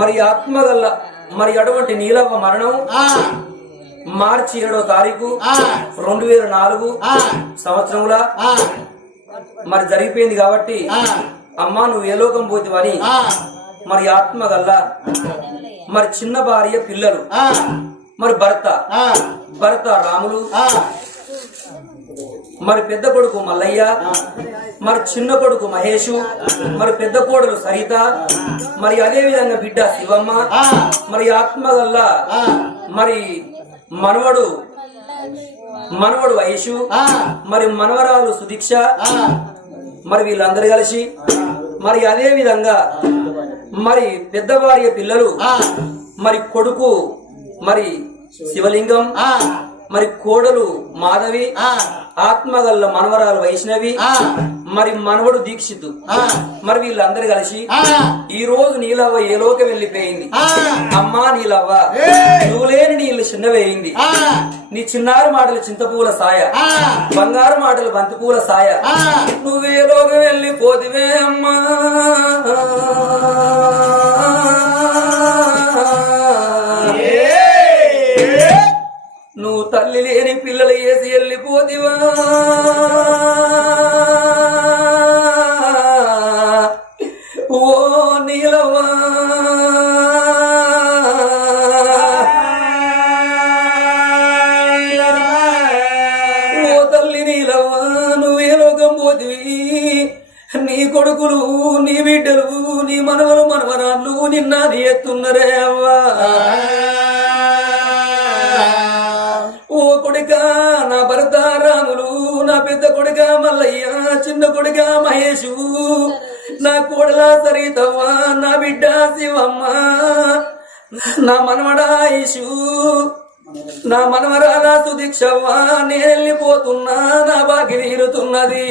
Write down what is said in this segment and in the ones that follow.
మరి ఆత్మగల్ల మరి అటువంటి నీలవ్వ మరణం మార్చి ఏడో తారీఖు రెండు వేల నాలుగు సంవత్సరంలో మరి జరిగిపోయింది కాబట్టి అమ్మా నువ్వు ఏ లోకం పోతివని ఆ. మరి ఆత్మగల్ల మరి చిన్న భార్య పిల్లలు మరి భర్త భర్త రాములు మరి పెద్ద కొడుకు మల్లయ్య మరి చిన్న కొడుకు మహేషు మరి పెద్ద కోడలు సరిత మరి అదే విధంగా బిడ్డ శివమ్మ మరి ఆత్మగల్ల ఆ. మరి మనవడు మనవడు వయసు ఆ. మరి మనవరాలు సుదీక్ష మరి వీళ్ళందరూ కలిసి మరి అదే విధంగా మరి పెద్ద భార్య పిల్లలు మరి కొడుకు మరి శివలింగం మరి కోడలు మాధవి ఆత్మగల్ల మనవరాలు వైష్ణవి మరి మనవడు దీక్షితు. మరి వీళ్ళందరూ కలిసి ఈ రోజు నీలవ్వ ఏ లోకం వెళ్ళిపోయింది? అమ్మా నీలవ్వ! నువ్వు లేని నీళ్ళు చిన్నవేయింది. నీ చిన్నారి మాటలు చింతపూల సాయ. బంగారు మాటలు బంతిపూల సాయ. నువ్వే లోకం వెళ్ళిపోతివే అమ్మా. లోకం నీ కొడుకులు నీ బిడ్డలు నీ మనవలు మనవరాళ్ళు నిన్నది ఎత్తున్నరే అవ్వా. ఓ కొడుక నా భర్త రాములు నా పెద్ద కొడుక మల్లయ్య చిన్న కొడుక మహేషు నా కోడల సరితవ్వ నా బిడ్డ శివమ్మ నా మనవడ నా మనవరాల సుదీక్ష నేను వెళ్ళిపోతున్నా నా బాకి తీరుతున్నది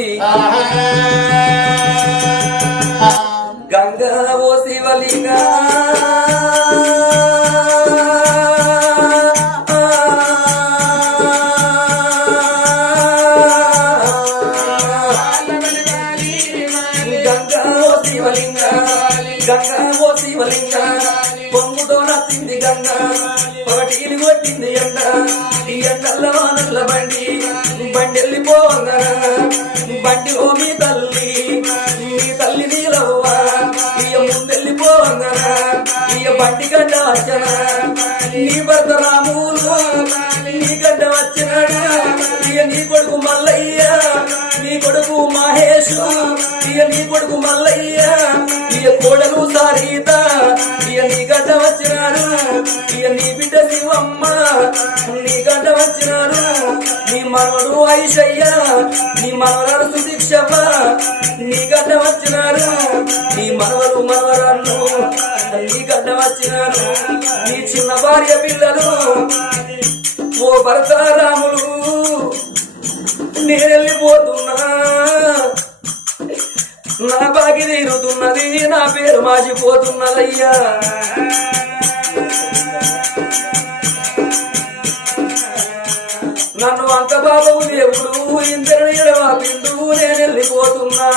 గంగా ఓ శివలింగా. గంగా ఓ శివలింగ. గంగా ఓ శివలింగ పొంగుతో నచ్చింది గంగా పగటిలు కొట్టింది ఎండ ఈ ఎండల్ల వానల్ల బండి బండి వెళ్ళిపోవంగా బండి ఓ మీ తల్లి మీ తల్లి నీలవ్వ ఇయ ముందెళ్ళిపోవంగా ఇయ బండి గడ్డ నీ భర్త రాములు గడ్డ వచ్చినాడు? ఇయ నీ కొడుకు మల్లయ్య నీ కొడుకు మహేష్ ఇయ నీ కొడుకు మల్లయ్య ఇయ కోడలు సారీత ఇయ నీ గడ్డ వచ్చినాడు? ఇయ నీ బిడ్డ శివమ్మ నీ గడ్డ వచ్చినాడు? నీ మనవడు ఐషయ్య నీ మనవరాలు సుదీక్షవ నీ గడ్డ వచ్చినాడు? నీ మనవలు మనవరాళ్ళు నీ గడ్డ వచ్చినాడు. నీ చిన్న భార్య పిల్లలు ఓ భర్త రాములు నేను నా బాగి తీరుతున్నది నా పేరు మాసిపోతున్నదయ్యా నన్ను అంత బాబు దేవుడు ఇంద్రుడు ఎడవాపిండు నేను వెళ్ళిపోతున్నా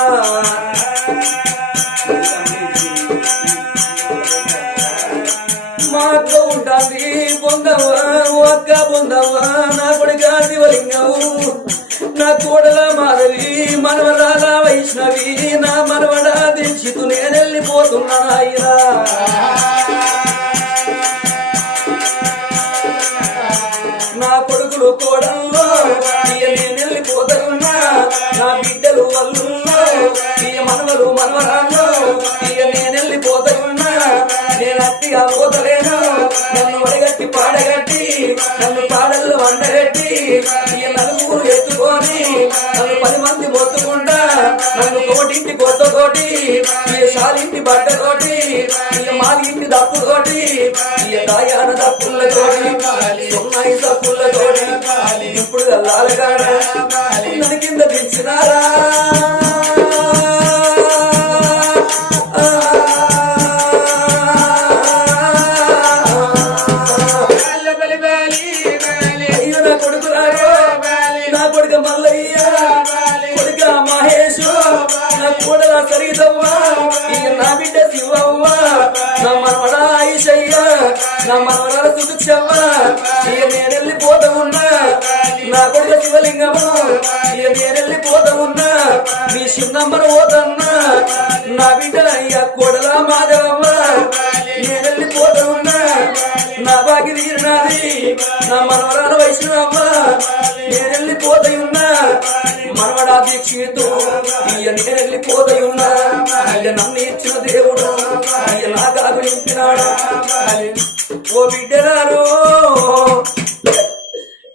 అక్క నా కొడుక శివలింగము నా కోడల మాధవి మనవరాల వైష్ణవి నా మనవడా దించితు నేను వెళ్ళిపోతున్నా అయ్యా నన్ను కోటింటి కొత్త కోటి ఇయ బట్ట కోటి మాలింటి దప్పు కోటి దాయాన దప్పులతోటి ఉన్నాయి దప్పుల ఇప్పుడు వెళ్ళాలి నన్ను కింద దించినారా? నా కూడల నా బిడ్డ శివవ్వ? నా మనవడ నా మనవరాల సుదుక్షమ్మ ఇక నేనెళ్ళిపోతా ఉన్నా. నా కొడుకు శివలింగము? ఇక నేనెళ్ళి పోత ఉన్నా. మీ శివనమ్మను పోతన్నా. నా బిడ్డ అయ్య కొడల మాధవమ్మ నేనెళ్ళి పోత ఉన్నా. నా బాగి తీరినది. నా మనవరాలు వైష్ణవమ్మ దీక్షితు ఇక నేనెళ్ళిపోతా ఉన్నా ఇక నన్ను ఇచ్చిన దేవుడు ఇక నా కాదు ఓ బిడ్డరారు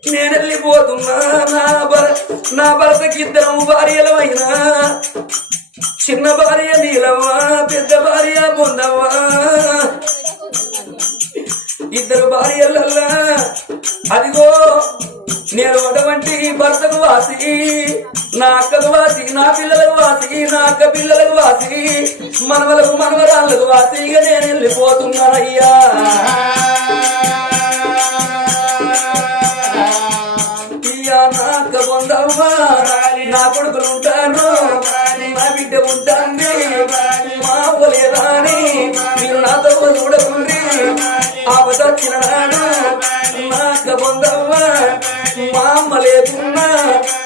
నేను వెళ్ళిపోతున్నా నా భర నా భర్తకి ఇద్దరం భార్యలమైనా. చిన్న భార్య నీలవా పెద్ద భార్య పొందవా ఇద్దరు భార్యలల్లా అదిగో నేను అటువంటి భర్తకు వాసి నా అక్కకు వాసి నా పిల్లలకు వాసి నా అక్క పిల్లలకు వాసి. మనవలకు మనవరాళ్ళకు వాసి ఇక నేను వెళ్ళిపోతున్నానయ్యా. ఇయ్యా నా నా కొడుకులు ఉంటాను నా బిడ్డ ఉంటాను. మా పోలేదాని మీరు నాతో చూడకుండి. ఆపదొచ్చిన నాడు అక్క మా అమ్మ లేకున్నా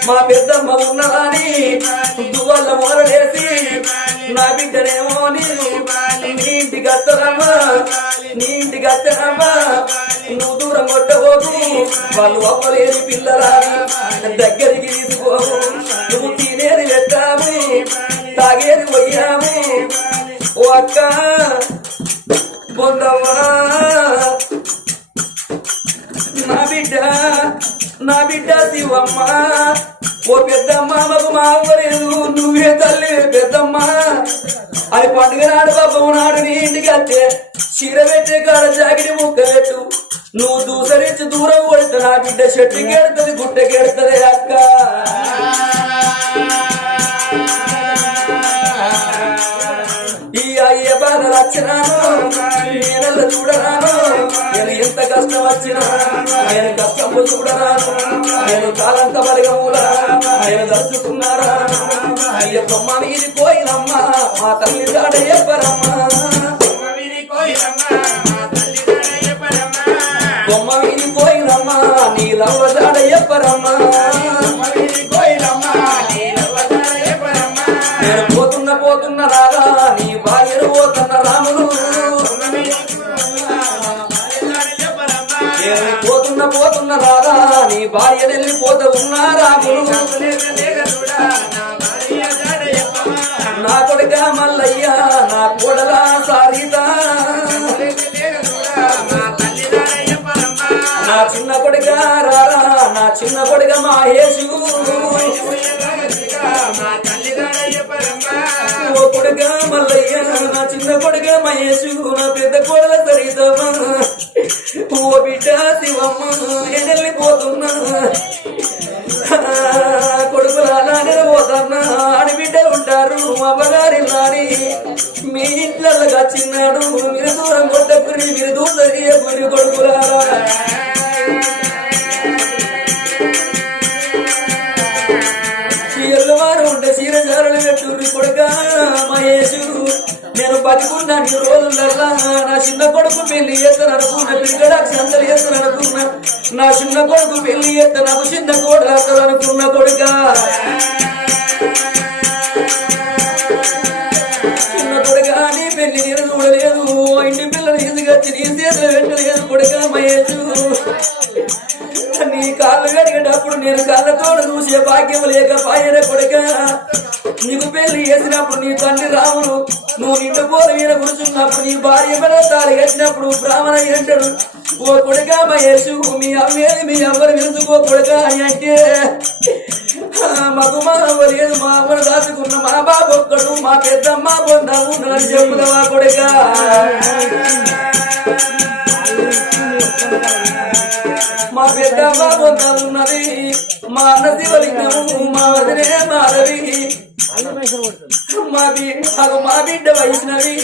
మా పెద్దమ్మ ఉన్నదాని దువ్వల్ల మొదలేసి నా బిడ్డనేమో నేను నీ ఇంటికి వస్తానమ్మా నీ ఇంటికి వస్తానమ్మా. నువ్వు దూరం కొట్టబోదు వాళ్ళు ఒప్పలేని పిల్లలని దగ్గరికి తీసుకోవు నువ్వు తినేది పెట్టాము తాగేది పోయాము. ఓ అక్క పొందమ్మా బిడ్డ నా బిడ్డ శివమ్మ. ఓ పెద్దమ్మ మాకు మా అవ్వలేదు నువ్వే తల్లి పెద్దమ్మ. అది పండుగ నాడు పాపం నాడు నీ ఇంటికి వచ్చే. చీర పెట్టే కాడ జాగిరి ముక్క పెట్టు. నువ్వు దూసరించి దూరం కొడితే నా బిడ్డ చెట్టుకి ఎడుతుంది గుట్టకి ఎడుతుంది అక్క. ఈ అయ్య బాధ రచనాను నేనల్ల చూడరాను. ఎంత కష్టం వచ్చినా నేను కష్టము చూడరాను నేను కాలంత బలగముల నేను దర్శకున్నారా అయ్య బొమ్మ మీది పోయినమ్మా మా తల్లి దాడ చెప్పరమ్మా బొమ్మ మీది పోయినమ్మా నీ లవ్వ దాడ చెప్పరమ్మా నేను పోతున్న పోతున్న రాగా నీ భార్యను భార్య వెళ్ళిపోతూ ఉన్న రాములు నా కొడుక మల్లయ్య నా కొడల సారిత. నా చిన్న కొడుక రారా నా చిన్న కొడుక మహేషు మీరు కొడుకులారా ఎల్లవారు ఉంటే చీరజారులు పెట్టుకుని కొడుక మహేషు నేను బతికున్నా నీ రోజులల్లా నా చిన్న కొడుకు పెళ్ళి చేస్తాను అనుకున్నా పిల్లడాక్షి అందరు చేస్తాను అనుకున్నా. నా చిన్న కొడుకు పెళ్ళి చేస్తాను నాకు చిన్న కోడలు అనుకున్న కొడుకా. పిల్లలు నీ చేతులు కొడుక నీ కాళ్ళు కడిగేటప్పుడు నేను కళ్ళతో చూసే భాగ్యం లేక పాయన కొడుక. నీకు పెళ్ళి చేసినప్పుడు నీ తండ్రి రాముడు నువ్వు నిండు పోల మీద కూర్చున్నప్పుడు నీ భార్య మీద తాళి కట్టినప్పుడు బ్రాహ్మణ అంటాడు ఓ కొడుక మహేషు మీ అమ్మేది మీ అమ్మని విరుచుకో కొడుక అని అంటే మాకు మా లేదు మా అమ్మను దాచుకున్న మా బాబు ఒక్కడు మా పెద్దమ్మ పొందాము నన్ను చెప్పుదవా కొడుక? మా బిడ్డ మా ఉన్నది మా అన్న శివలింగము మా వదిలే మాధవి. మా బిడ్డ మా బిడ్డ వైష్ణవి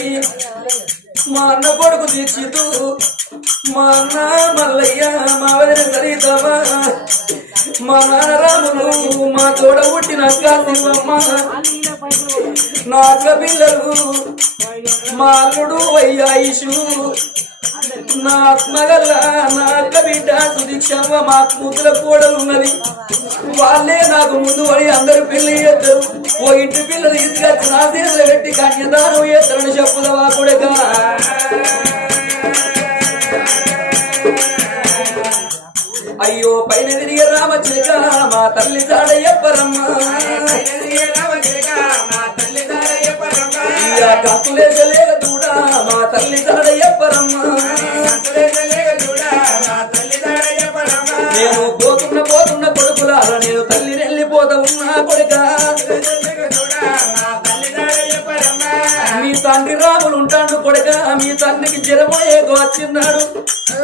మా అన్న కొడుకు దీక్షితు మా అన్న మల్లయ్య మా వదిన సరితమ్మ. మా నారాములు మా తోడ పుట్టిన అక్క నా అక్క పిల్లలు మా అల్లుడు వయ్యాయిషు నా ఆత్మగల్ల నా అక్క బిడ్డ సుదీక్షమ్మ మా కూతుర కోడలు ఉన్నది వాళ్ళే నాకు ముందు పడి అందరు పెళ్ళి చేస్తారు. ఓ ఇంటి పిల్లలు తీసుకొచ్చి నా చేతులు పెట్టి కన్యదానం చేస్తారని చెప్పుదవా కొడుక? అయ్యో పైన తిరిగి రామచిలక మా తల్లి జాడయ్యప్పరమ్మ ఇయ్య కత్తులేసలేక చూడ మా తల్లి తండ్రికి వచ్చిన్నాడు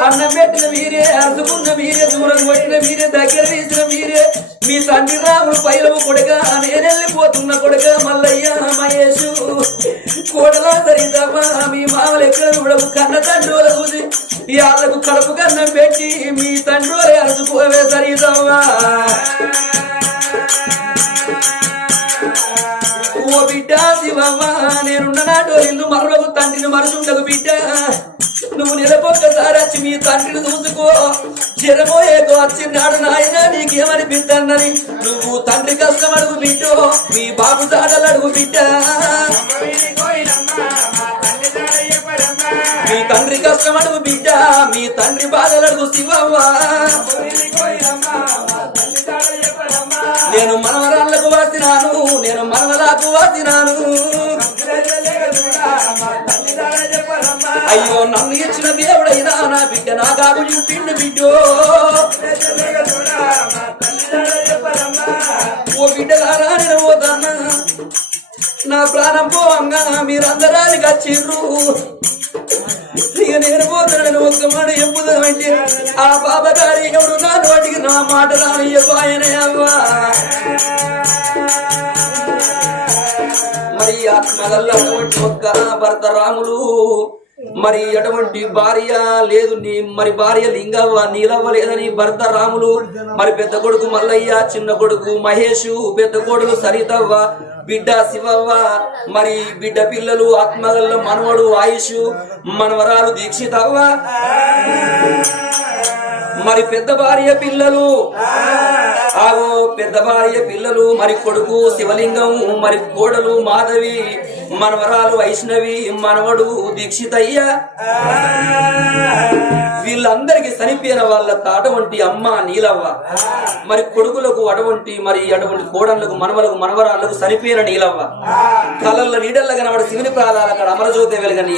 అన్నం పెట్టిన మీరే అరుచుకున్న మీరే దూరం కొట్టిన మీరే దగ్గర తీసిన మీరే మీ తండ్రి రాముడు పైలవు కొడుక నేను వెళ్ళిపోతున్న కొడుక మల్లయ్య మహేషు కోడలా సరిదమ్మా మీ మామలు ఎక్కడ చూడవు కన్న తండ్రి చూసి వాళ్ళకు కడుపు కన్నం పెట్టి మీ తండ్రి అరుచుకోవే సరిదమ్మా ఓ బిడ్డ శివమ్మ నేను నాటో ఇల్లు మరొక తండ్రిని మరుచుండదు బిడ్డ. నువ్వు నిలబొక్కసారి వచ్చి మీ తండ్రిని చూసుకో. జరమోయేదో వచ్చిన్నాడు నాయన నీకేమనిపిద్దన్నది నువ్వు తండ్రి కష్టం అడుగు బిడ్డో మీ బాబు జాడలు అడుగు బిడ్డ. మీ తండ్రి కష్టం అడుగు బిడ్డ మీ తండ్రి బాధలు అడుగు శివవ్వా. నేను మనవరాళ్ళకు వాసినాను నేను మనవలాకు వాసినాను. అయ్యో నన్ను ఇచ్చిన దేవుడైనా నా బిడ్డ నా కాకు పిండి బిడ్డో. ఓ బిడ్డలారా నేను పోతానా నా ప్రాణం పోవంగా మీరందరానికి వచ్చిండ్రు ఇక నేను పోతున్నాను ఒక్క మాట చెప్పుదామంటే ఆ బాబా గారి ఎవరు? నా నోటికి నా మాట రానియపాయనే అవ్వా మరి ఆత్మగల్ల అటువంటి ఒక్క భర్త రాములు మరి అటువంటి భార్య లేదు నీ మరి భార్య లింగవ్వ నీలవ్వ లేదని భర్త రాములు మరి పెద్ద కొడుకు మల్లయ్య చిన్న కొడుకు మహేషు పెద్ద కొడుకు సరితవ్వ బిడ్డ శివవ్వ మరి బిడ్డ పిల్లలు ఆత్మగల్ల మనవడు ఆయుష్ మనవరాలు దీక్షితవ్వ. మరి పెద్ద భార్య పిల్లలు ఆగో పెద్ద భార్య పిల్లలు మరి కొడుకు శివలింగం మరి కోడలు మాధవి మనవరాలు వైష్ణవి మనవడు దీక్షితయ్య. వీళ్ళందరికి చనిపోయిన వాళ్ళ అటువంటి అమ్మ నీలవ్వ. మరి కొడుకులకు అటువంటి మరి అటువంటి కోడళ్ళకు మనవలకు మనవరాళ్ళకు చనిపోయిన నీలవ్వ. కలల్ల నీడల్ల కనబడి శివుని ప్రాణాలు అక్కడ అమరజ్యోతి వెలగని